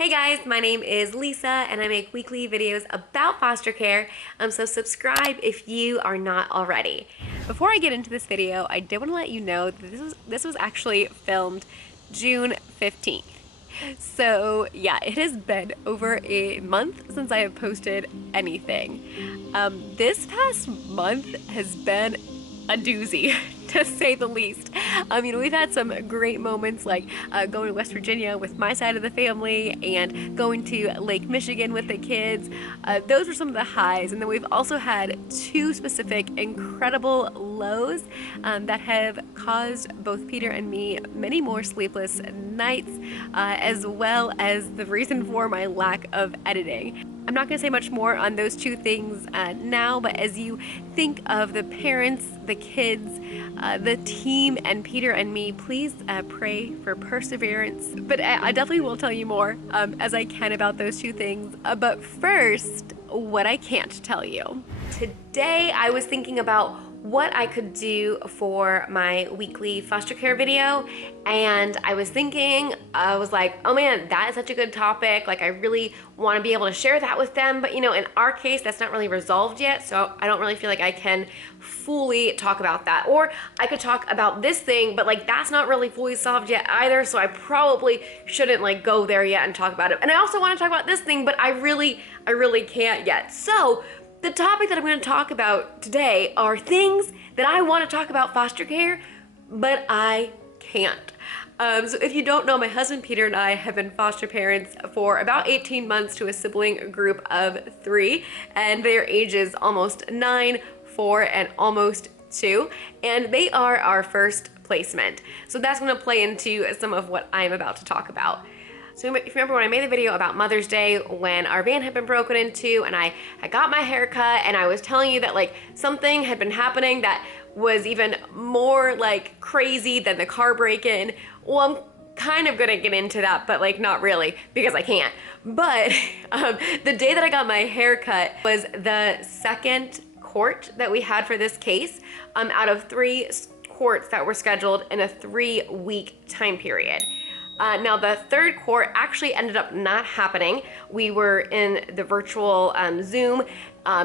Hey guys, my name is Lisa and I make weekly videos about foster care, so subscribe if you are not already. Before I get into this video, I did want to let you know that this was actually filmed June 15th. So yeah, it has been over a month since I have posted anything. This past month has been a doozy, to say the least. We've had some great moments like going to West Virginia with my side of the family and going to Lake Michigan with the kids. Those were some of the highs, and then we've also had two specific incredible lows that have caused both Peter and me many more sleepless nights, as well as the reason for my lack of editing. I'm not going to say much more on those two things now, but as you think of the parents, the kids, the team, and Peter and me, please pray for perseverance. But I definitely will tell you more as I can about those two things. But first, what I can't tell you. Today, I was thinking about what I could do for my weekly foster care video, and I was like, oh man, that is such a good topic. Like, I really want to be able to share that with them, but in our case, that's not really resolved yet, so I don't really feel like I can fully talk about that. Or I could talk about this thing, but like that's not really fully solved yet either, so I probably shouldn't like go there yet and talk about it. And I also want to talk about this thing, but I really can't yet. So the topic that I'm going to talk about today are things that I want to talk about foster care, but I can't. So if you don't know, my husband Peter and I have been foster parents for about 18 months to a sibling group of 3, and their ages almost 9, 4, and almost 2, and they are our first placement. So that's going to play into some of what I'm about to talk about. So if you remember when I made the video about Mother's Day when our van had been broken into and I got my hair cut, and I was telling you that like something had been happening that was even more like crazy than the car break-in. Well, I'm kind of gonna get into that, but like not really, because I can't. But the day that I got my hair cut was the second court that we had for this case out of 3 courts that were scheduled in a 3-week time period. Now the third court actually ended up not happening. We were in the virtual Zoom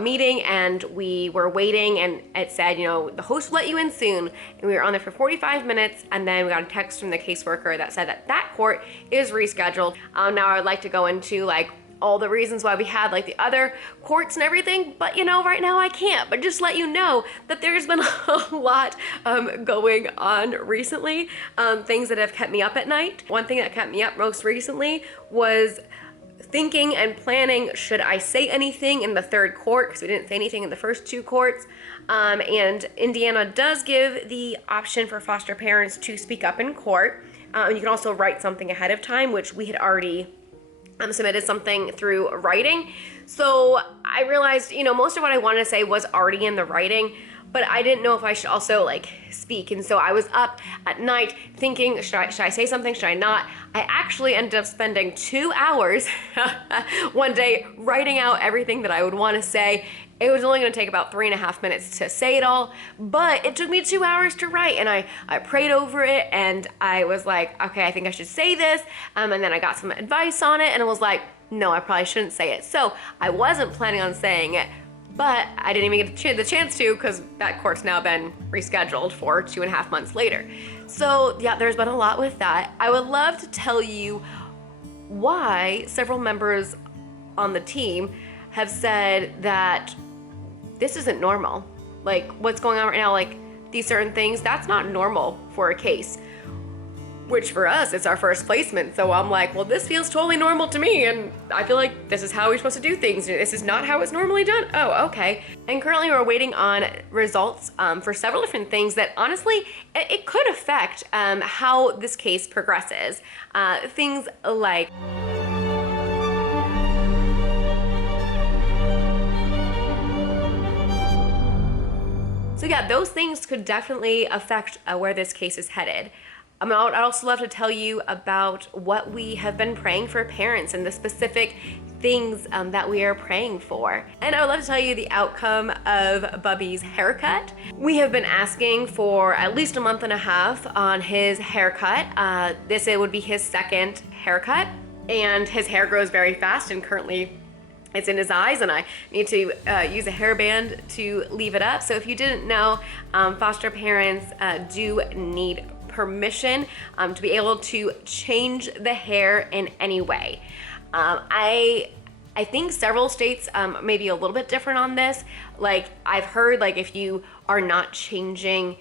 meeting, and we were waiting, and it said, the host will let you in soon. And we were on there for 45 minutes, and then we got a text from the caseworker that said that court is rescheduled. Now I would like to go into like all the reasons why we had like the other courts and everything, but right now I can't. But just let you know that there's been a lot going on recently, things that have kept me up at night. One thing that kept me up most recently was thinking and planning, should I say anything in the third court, because we didn't say anything in the first 2 courts. And Indiana does give the option for foster parents to speak up in court. You can also write something ahead of time, which we had already submitted something through writing. So I realized, most of what I wanted to say was already in the writing, but I didn't know if I should also like speak. And so I was up at night thinking, should I say something? Should I not? I actually ended up spending 2 hours one day writing out everything that I would want to say. It was only going to take about 3.5 minutes to say it all, but it took me 2 hours to write, and I prayed over it, and I was like, okay, I think I should say this, and then I got some advice on it, and I was like, no, I probably shouldn't say it. So I wasn't planning on saying it, but I didn't even get the chance to, because that court's now been rescheduled for 2.5 months later. So yeah, there's been a lot with that. I would love to tell you why several members on the team have said that this isn't normal. Like, what's going on right now, like these certain things, that's not normal for a case. Which for us, it's our first placement. So I'm like, well, this feels totally normal to me, and I feel like this is how we're supposed to do things. This is not how it's normally done. Oh, okay. And currently we're waiting on results for several different things that honestly, it could affect how this case progresses. Things like so yeah, those things could definitely affect where this case is headed. I'd also love to tell you about what we have been praying for parents and the specific things that we are praying for. And I would love to tell you the outcome of Bubbas Haircut. We have been asking for at least a month and a half on his haircut. It would be his second haircut. and his hair grows very fast, and currently it's in his eyes, and I need to use a hairband to leave it up. So if you didn't know, foster parents do need permission to be able to change the hair in any way. I think several states may be a little bit different on this. Like, I've heard, like, if you are not changing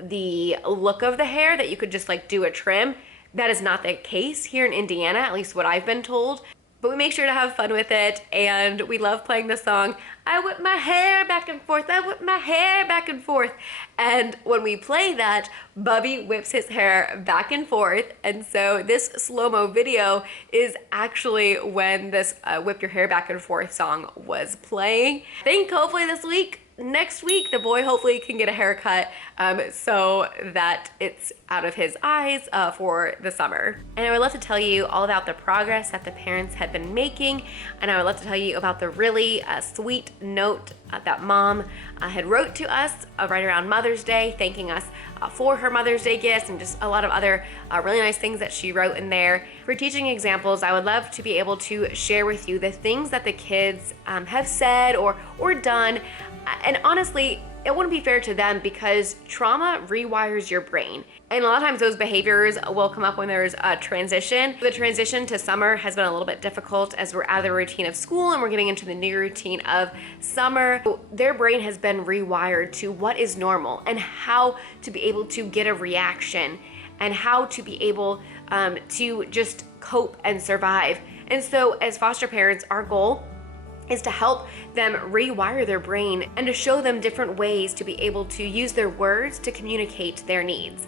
the look of the hair, that you could just like do a trim. That is not the case here in Indiana, at least what I've been told. But we make sure to have fun with it, and we love playing the song, I whip my hair back and forth, I whip my hair back and forth. And when we play that, Bubby whips his hair back and forth. And so this slow-mo video is actually when this whip your hair back and forth song was playing. I think hopefully next week, the boy hopefully can get a haircut so that it's out of his eyes for the summer. And I would love to tell you all about the progress that the parents had been making, and I would love to tell you about the really sweet note that Mom had wrote to us right around Mother's Day, thanking us for her Mother's Day gifts, and just a lot of other really nice things that she wrote in there. For teaching examples, I would love to be able to share with you the things that the kids have said or done. And honestly, it wouldn't be fair to them because trauma rewires your brain. And a lot of times those behaviors will come up when there's a transition. The transition to summer has been a little bit difficult as we're out of the routine of school and we're getting into the new routine of summer. Their brain has been rewired to what is normal and how to be able to get a reaction and how to be able to just cope and survive. And so as foster parents, our goal is to help them rewire their brain and to show them different ways to be able to use their words to communicate their needs.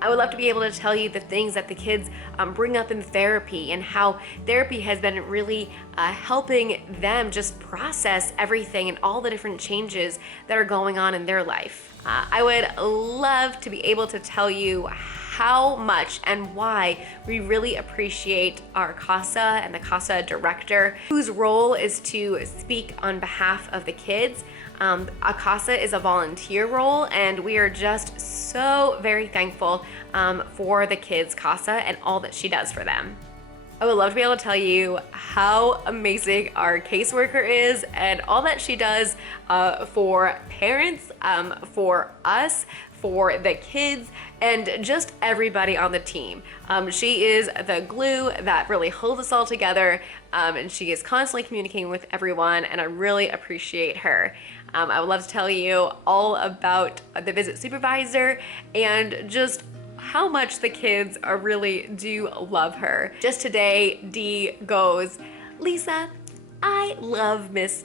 I would love to be able to tell you the things that the kids bring up in therapy and how therapy has been really helping them just process everything and all the different changes that are going on in their life. I would love to be able to tell you how much and why we really appreciate our CASA and the CASA director, whose role is to speak on behalf of the kids. A CASA is a volunteer role, and we are just so very thankful for the kids' CASA and all that she does for them. I would love to be able to tell you how amazing our caseworker is and all that she does for parents, for us, for the kids, and just everybody on the team. She is the glue that really holds us all together, and she is constantly communicating with everyone, and I really appreciate her. I would love to tell you all about the visit supervisor and just how much the kids really do love her. Just today, Dee goes, Lisa, I love Miss.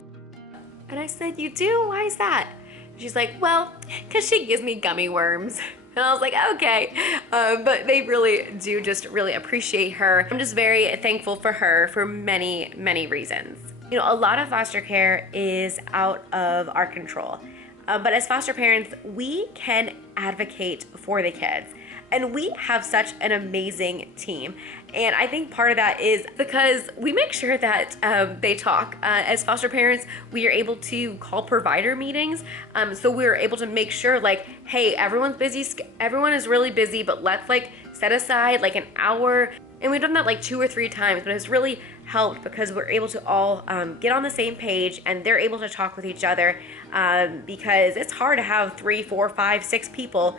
And I said, you do? Why is that? She's like, well, because she gives me gummy worms. And I was like, okay. But they really do just really appreciate her. I'm just very thankful for her for many, many reasons. You know, a lot of foster care is out of our control. But as foster parents, we can advocate for the kids. And we have such an amazing team. And I think part of that is because we make sure that they talk. As foster parents, we are able to call provider meetings. So we're able to make sure like, hey, everyone's busy. Everyone is really busy, but let's like set aside like an hour. And we've done that like 2 or 3 times, but it's really helped because we're able to all get on the same page, and they're able to talk with each other because it's hard to have 3, 4, 5, 6 people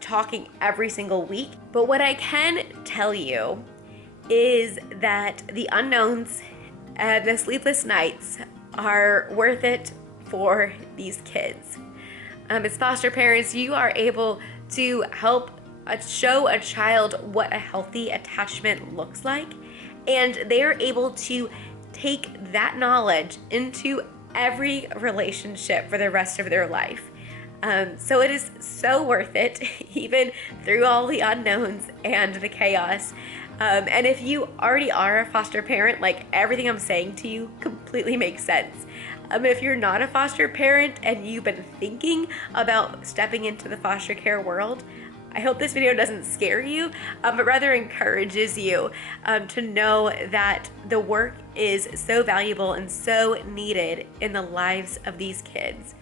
talking every single week. But what I can tell you is that the unknowns, the sleepless nights are worth it for these kids. As foster parents, you are able to help show a child what a healthy attachment looks like, and they are able to take that knowledge into every relationship for the rest of their life. So it is so worth it, even through all the unknowns and the chaos. And if you already are a foster parent, like everything I'm saying to you completely makes sense. If you're not a foster parent and you've been thinking about stepping into the foster care world, I hope this video doesn't scare you, but rather encourages you to know that the work is so valuable and so needed in the lives of these kids.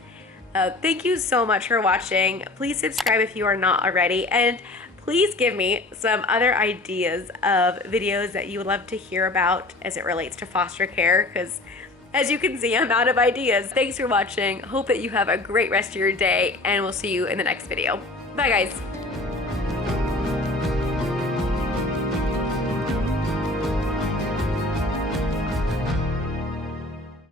Thank you so much for watching. Please subscribe if you are not already, and Please give me some other ideas of videos that you would love to hear about as it relates to foster care, because as you can see, I'm out of ideas. Thanks for watching. Hope that you have a great rest of your day, and we'll see you in the next video. Bye, guys.